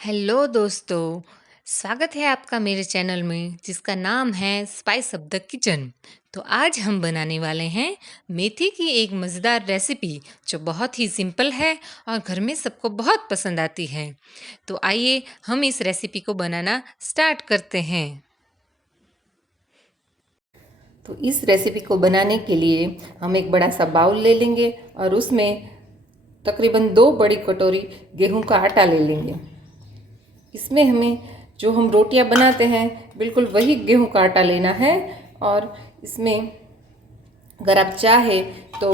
Hello दोस्तों, स्वागत है आपका मेरे चैनल में जिसका नाम है स्पाइस ऑफ द किचन। तो आज हम बनाने वाले हैं मेथी की एक मज़ेदार रेसिपी जो बहुत ही सिंपल है और घर में सबको बहुत पसंद आती है। तो आइए हम इस रेसिपी को बनाना स्टार्ट करते हैं। तो इस रेसिपी को बनाने के लिए हम एक बड़ा सा बाउल ले लेंगे और उसमें तकरीबन 2 बड़ी कटोरी गेहूं का आटा ले लेंगे। इसमें हमें जो हम रोटियां बनाते हैं बिल्कुल वही गेहूं का आटा लेना है। और इसमें अगर आप चाहे तो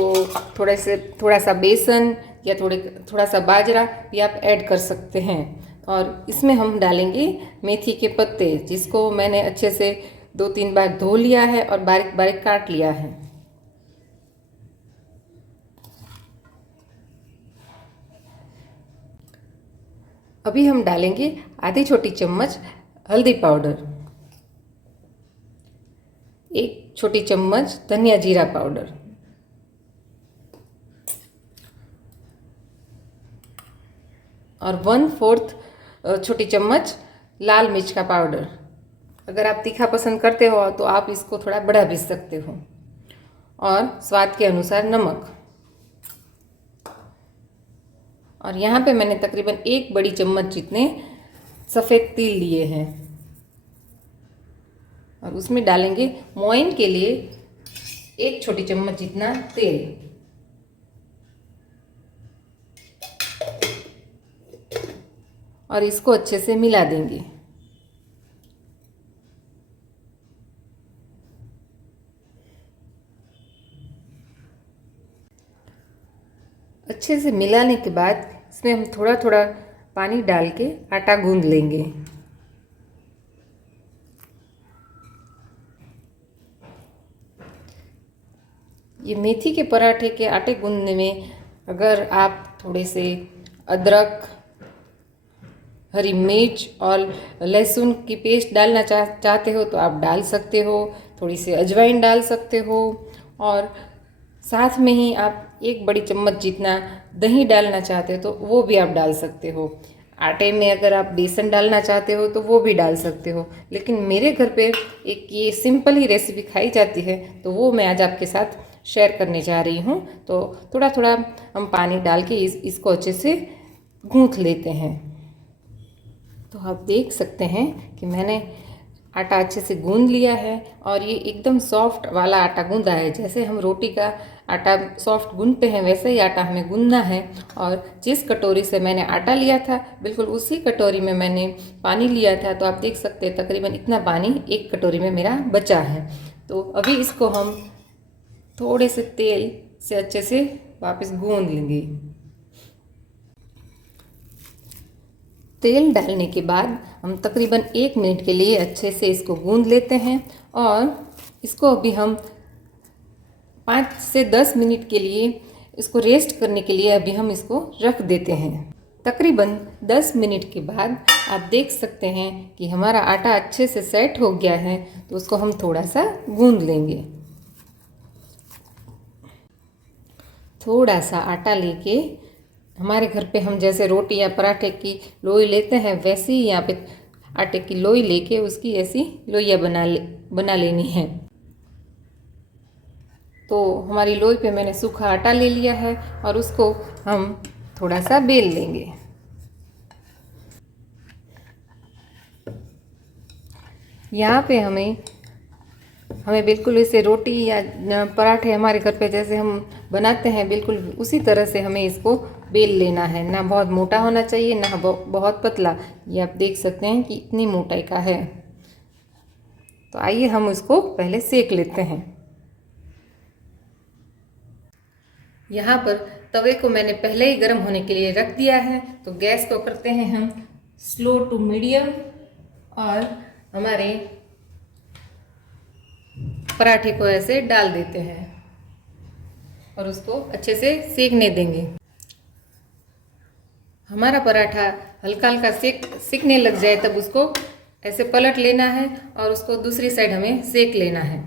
थोड़ा सा बेसन या थोड़ा सा बाजरा भी आप ऐड कर सकते हैं। और इसमें हम डालेंगे मेथी के पत्ते, जिसको मैंने अच्छे से 2-3 बार धो लिया है और बारीक बारीक काट लिया है। अभी हम डालेंगे आधी छोटी चम्मच हल्दी पाउडर, 1 छोटी चम्मच धनिया जीरा पाउडर और 1/4 छोटी चम्मच लाल मिर्च का पाउडर। अगर आप तीखा पसंद करते हो तो आप इसको थोड़ा बढ़ा भी सकते हो। और स्वाद के अनुसार नमक। और यहाँ पे मैंने तकरीबन 1 बड़ी चम्मच जितने सफ़ेद तिल लिए हैं। और उसमें डालेंगे मोइन के लिए 1 छोटी चम्मच जितना तेल। और इसको अच्छे से मिला देंगे। अच्छे से मिलाने के बाद इसमें हम थोड़ा थोड़ा पानी डाल के आटा गूंद लेंगे। ये मेथी के पराठे के आटे गूंदने में अगर आप थोड़े से अदरक, हरी मिर्च और लहसुन की पेस्ट डालना चाहते हो तो आप डाल सकते हो। थोड़ी सी अजवाइन डाल सकते हो। और साथ में ही आप 1 बड़ी चम्मच जितना दही डालना चाहते हो तो वो भी आप डाल सकते हो। आटे में अगर आप बेसन डालना चाहते हो तो वो भी डाल सकते हो। लेकिन मेरे घर पे एक ये सिंपल ही रेसिपी खाई जाती है तो वो मैं आज आपके साथ शेयर करने जा रही हूँ। तो थोड़ा थोड़ा हम पानी डाल के इसको अच्छे से गूँथ लेते हैं। तो आप देख सकते हैं कि मैंने आटा अच्छे से गूंद लिया है और ये एकदम सॉफ्ट वाला आटा गूंदा है। जैसे हम रोटी का आटा सॉफ्ट गूंदते हैं वैसे ही आटा हमें गूंदना है। और जिस कटोरी से मैंने आटा लिया था बिल्कुल उसी कटोरी में मैंने पानी लिया था। तो आप देख सकते हैं तकरीबन इतना पानी 1 कटोरी में मेरा बचा है। तो अभी इसको हम थोड़े से तेल से अच्छे से वापस गूंद लेंगे। तेल डालने के बाद हम तकरीबन 1 मिनट के लिए अच्छे से इसको गूंद लेते हैं। और इसको अभी हम 5 से 10 मिनट के लिए इसको रेस्ट करने के लिए अभी हम इसको रख देते हैं। तकरीबन 10 मिनट के बाद आप देख सकते हैं कि हमारा आटा अच्छे से सेट हो गया है। तो उसको हम थोड़ा सा गूंद लेंगे। थोड़ा सा आटा लेके हमारे घर पे हम जैसे रोटी या पराठे की लोई लेते हैं वैसे ही यहाँ पे आटे की लोई लेके उसकी ऐसी लोइयाँ बना लेनी है। तो हमारी लोई पे मैंने सूखा आटा ले लिया है और उसको हम थोड़ा सा बेल लेंगे। यहाँ पे हमें बिल्कुल इसे रोटी या पराठे हमारे घर पे जैसे हम बनाते हैं बिल्कुल उसी तरह से हमें इसको बेल लेना है। ना बहुत मोटा होना चाहिए ना बहुत पतला। ये आप देख सकते हैं कि इतनी मोटाई का है। तो आइए हम इसको पहले सेक लेते हैं। यहाँ पर तवे को मैंने पहले ही गर्म होने के लिए रख दिया है। तो गैस को करते हैं हम स्लो टू मीडियम और हमारे पराठे को ऐसे डाल देते हैं और उसको अच्छे से सेकने देंगे। हमारा पराठा हल्का हल्का सेकने लग जाए तब उसको ऐसे पलट लेना है और उसको दूसरी साइड हमें सेक लेना है।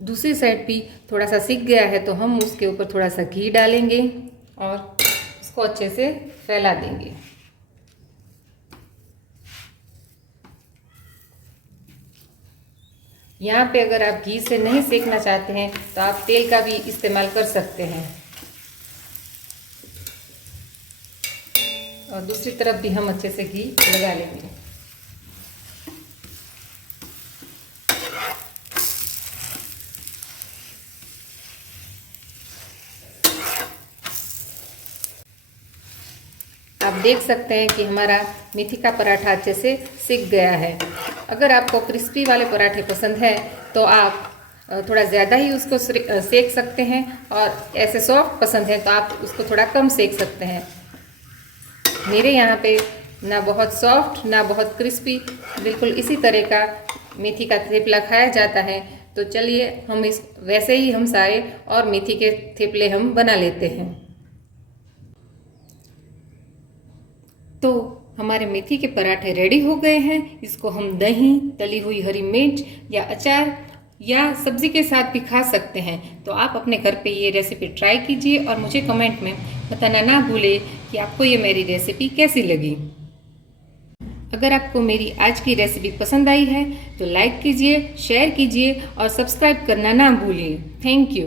दूसरी साइड भी थोड़ा सा सिक गया है तो हम उसके ऊपर थोड़ा सा घी डालेंगे और इसको अच्छे से फैला देंगे। यहाँ पे अगर आप घी से नहीं सेकना चाहते हैं तो आप तेल का भी इस्तेमाल कर सकते हैं। और दूसरी तरफ भी हम अच्छे से घी लगा लेंगे। आप देख सकते हैं कि हमारा मेथी का पराठा अच्छे से सिक गया है। अगर आपको क्रिस्पी वाले पराठे पसंद है तो आप थोड़ा ज़्यादा ही उसको सेक सकते हैं, और ऐसे सॉफ्ट पसंद है तो आप उसको थोड़ा कम सेक सकते हैं। मेरे यहाँ पे ना बहुत सॉफ्ट ना बहुत क्रिस्पी, बिल्कुल इसी तरह का मेथी का थेपला खाया जाता है। तो चलिए हम वैसे ही हम सारे और मेथी के थेपले हम बना लेते हैं। तो हमारे मेथी के पराठे रेडी हो गए हैं। इसको हम दही, तली हुई हरी मिर्च या अचार या सब्जी के साथ भी खा सकते हैं। तो आप अपने घर पे ये रेसिपी ट्राई कीजिए और मुझे कमेंट में बताना ना भूलें कि आपको ये मेरी रेसिपी कैसी लगी। अगर आपको मेरी आज की रेसिपी पसंद आई है तो लाइक कीजिए, शेयर कीजिए और सब्सक्राइब करना ना भूलिए। Thank you.